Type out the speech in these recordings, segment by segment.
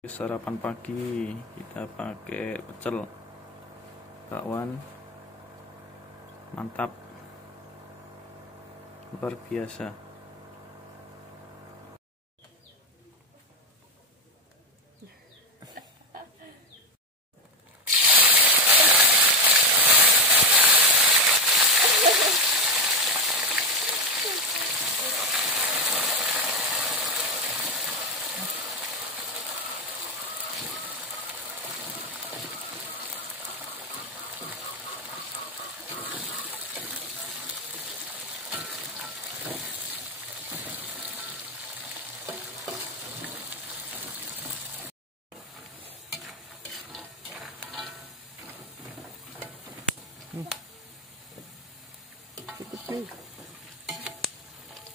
Sarapan pagi kita pakai pecel bakwan, mantap, luar biasa.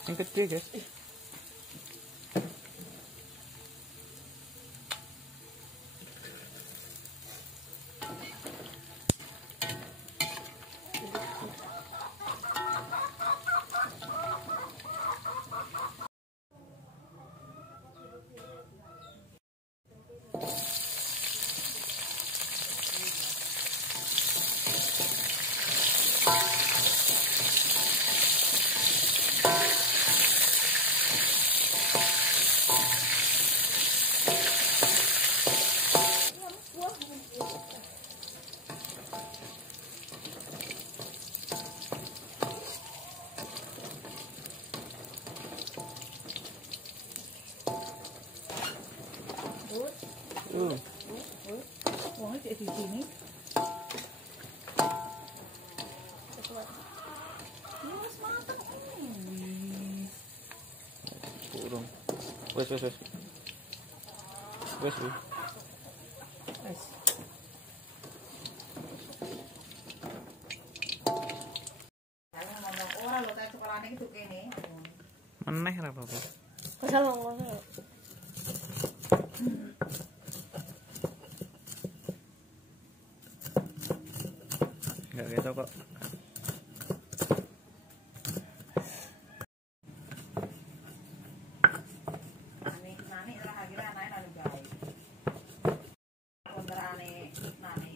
Yang gede guys. Wah, kayak di sini. Mas mantap. Kurung. Wes. Wes. Saya ngomong ora lho kayak sekolahane iki kene. Meneh ra apa-apa. Kesel ngomong. Enggak gitu kok. Nani ora akhirnya anake lalu gawe. Kontrane nani.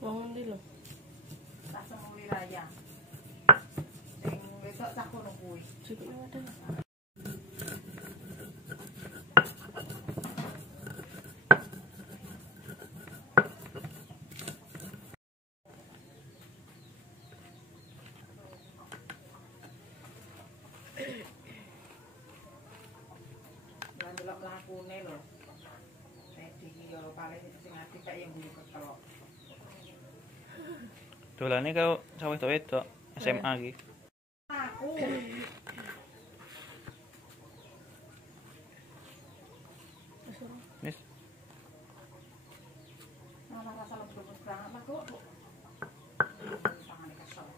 Wong ndi lho? Tak semuli raya. Sing wedok cah kono kuwi. Jupuk wadah. Delok lakune lho. Tadi yo paling sing ati kaya yang bulu ketelok. Dolane kau saweh wedok SMA iki. Aku. Wis. Ora rasa lebet banget lah kok. Tangane kesel.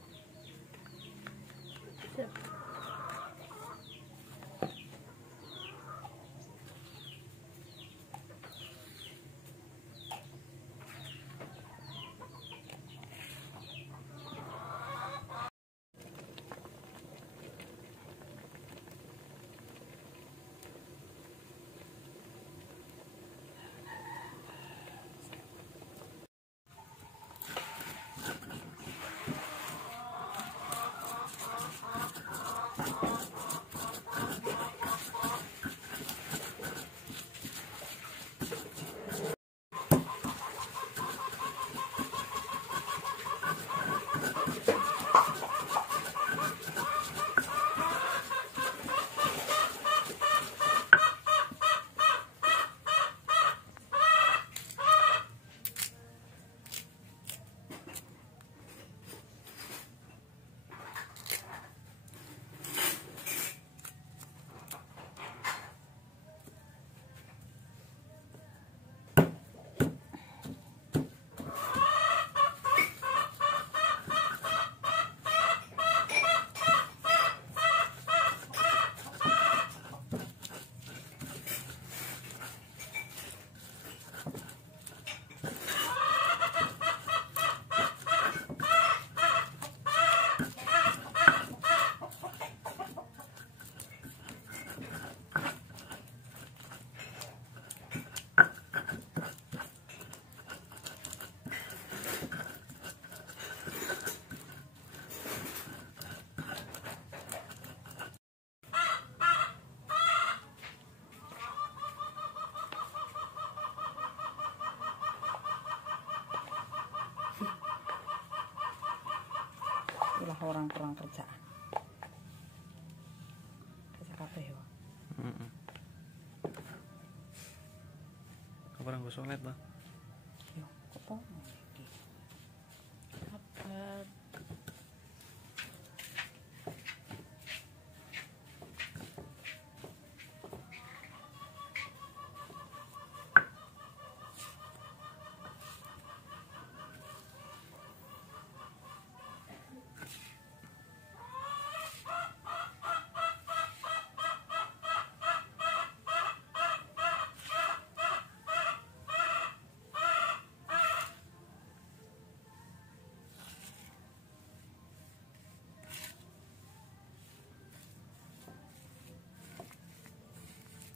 orang kurang kerjaan. Kerja kabeh yo. Kurang gue solet lah. Yo, kok iki. Kabar.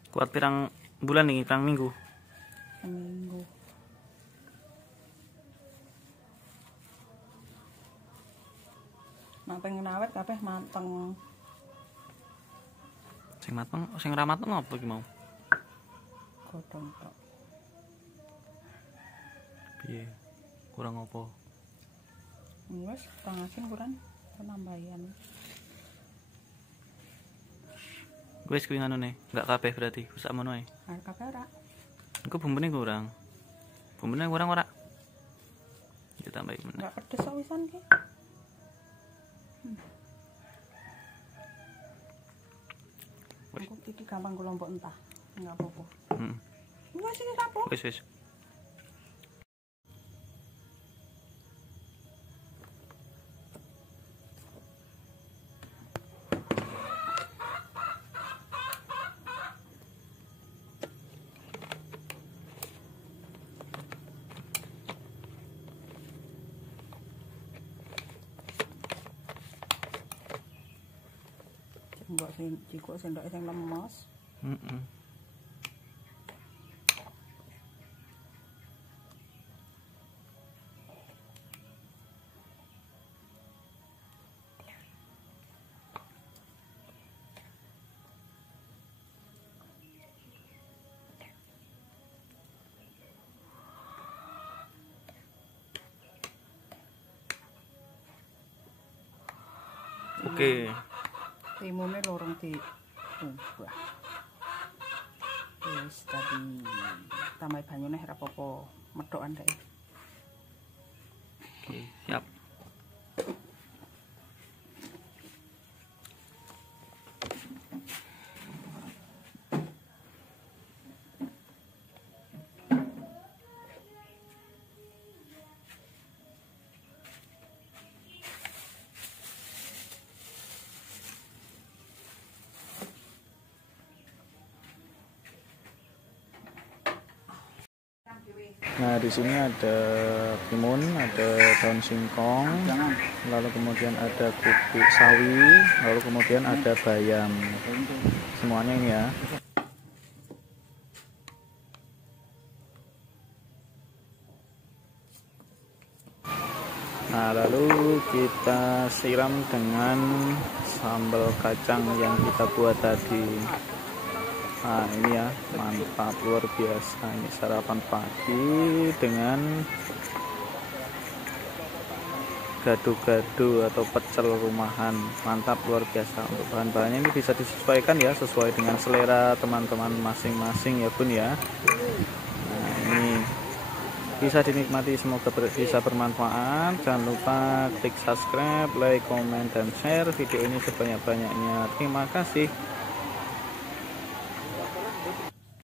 Kuat pirang bulan nih, pirang minggu. Seminggu. Mateng awet kabeh mateng. Sing mateng, sing ora mateng apa iki mau? Godhong tok. Piye? Kurang apa? Wes, tangasin kurang penambahan. Wis kuwi nganune, enggak kabeh berarti, sak mono ae. Arep kabeh ora. Engko bumbune kurang. Bumbune kurang ora? Ya tambahin meneh. Enggak pedes kok wisan ki. Aku iki gampang kula mbok entah. Enggak apa-apa. Heeh. Wes iki apa? Wis. Mbok sing cikuk sendoke sing lemos. Heeh. Oke. Timunnya lorong di ubah. Wis tadi tambah banyune ora apa-apa, medhokan deh. Oke, siap. Nah, di sini ada timun, ada daun singkong, lalu kemudian ada kubik sawi, lalu kemudian ada bayam. Semuanya ini ya. Nah, lalu kita siram dengan sambal kacang yang kita buat tadi. Nah, ini ya, mantap luar biasa. Ini sarapan pagi dengan gado-gado atau pecel rumahan. Mantap luar biasa. Untuk bahan-bahannya ini bisa disesuaikan ya, sesuai dengan selera teman-teman masing-masing ya Bun ya. Nah, ini bisa dinikmati, semoga bisa bermanfaat. Jangan lupa klik subscribe, like, komen, dan share video ini sebanyak-banyaknya. Terima kasih.